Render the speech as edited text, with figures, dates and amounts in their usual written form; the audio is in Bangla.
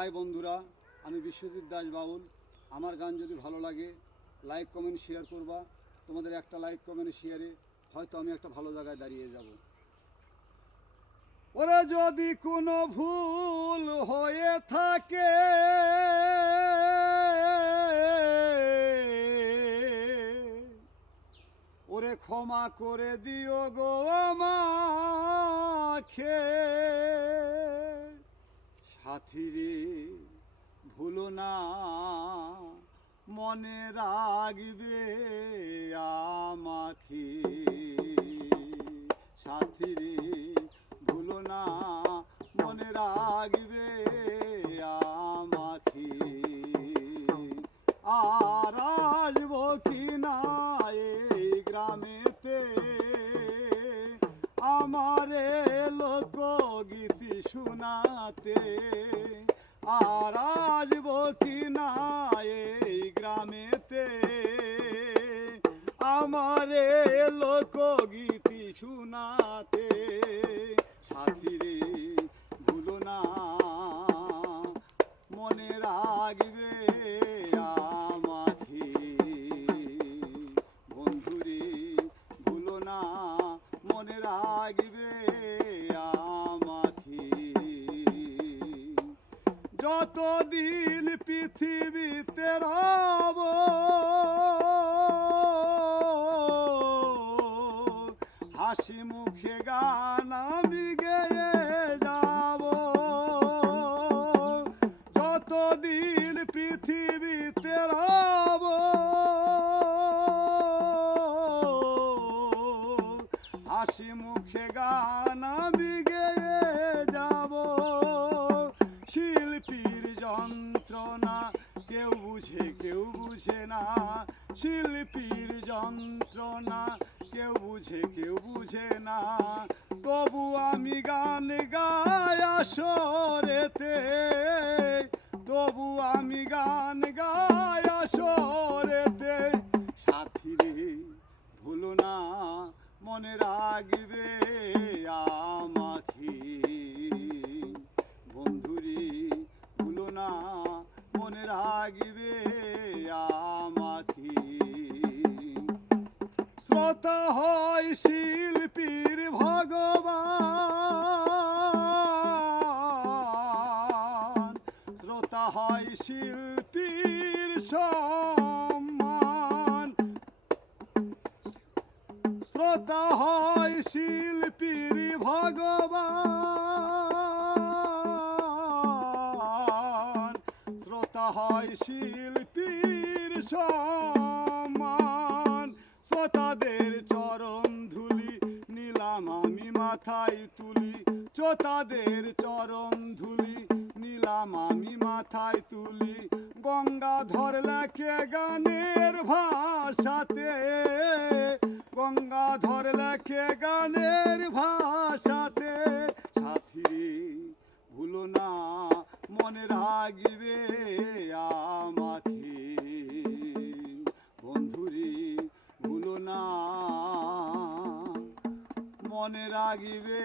হাই বন্ধুরা, আমি বিশ্বজিৎ দাস বাউল। আমার গান যদি ভালো লাগে লাইক কমেন্ট শেয়ার করবা। তোমাদের একটা লাইক কমেন্ট শেয়ারে হয়তো আমি একটা ভালো জায়গায় দাঁড়িয়ে যাব। ওরে যদি কোনো ভুল হয়ে থাকে ওরে ক্ষমা করে দিও গো আমাকে। সাথীরে ভুলো না, মনে রাখবে আমাকে। সাথীরে ভুলো না, মনে রাখবে আমাকে। আর আসবো কি না এই গ্রামেতে, আমারে লোকগীতি শোনাতে। আর আসবো কি না এই গ্রামেতে, আমারে লোকগীতি শোনাতে। সাথীরে ভুলো না, মনে রাখবে আমাকে। বন্ধুরে ভুলো না, মনে রাখবে আমাকে। যতদিন পৃথিবীতে রব হাসি মুখে গান আমি গেয়ে যাব। যতদিন পৃথিবীতে রব হাসি মুখে গান আমি গেয়ে যাব। শিল্পীর যন্ত্রণা কেউ বুঝে কেউ বুঝে না, শিল্পীর যন্ত্রণা কেউ বুঝে কেউ বুঝে না। তবু আমি গান গাই আসরেতে, তবু আমি গান গাই আসরেতে। সাথীরে ভুলো না, মনে রাখবে আমাকে। বন্ধুরে ভুলো না, মনে রাখবে আমাকে। শ্রোতা হয় শিল্পীর ভগবান, শ্রোতা হয় শিল্পীর সম্মান। শ্রোতা হয় শিল্পীর ভগবান, শ্রোতা হয় শিল্পীর সম্মান। শ্রোতাদের চরণ ধুলি নিলাম আমি মাথায় তুলি, শ্রোতাদের চরণ ধুলি নিলাম আমি মাথায় তুলি। গঙ্গাধর লেখে গানের ভাষাতে, গঙ্গাধর লেখে গানের ভাষাতে। সাথীরে ভুলো না, মনে রাখবে আমাকে। বন্ধুরে ভুলো না, মনে রাখবে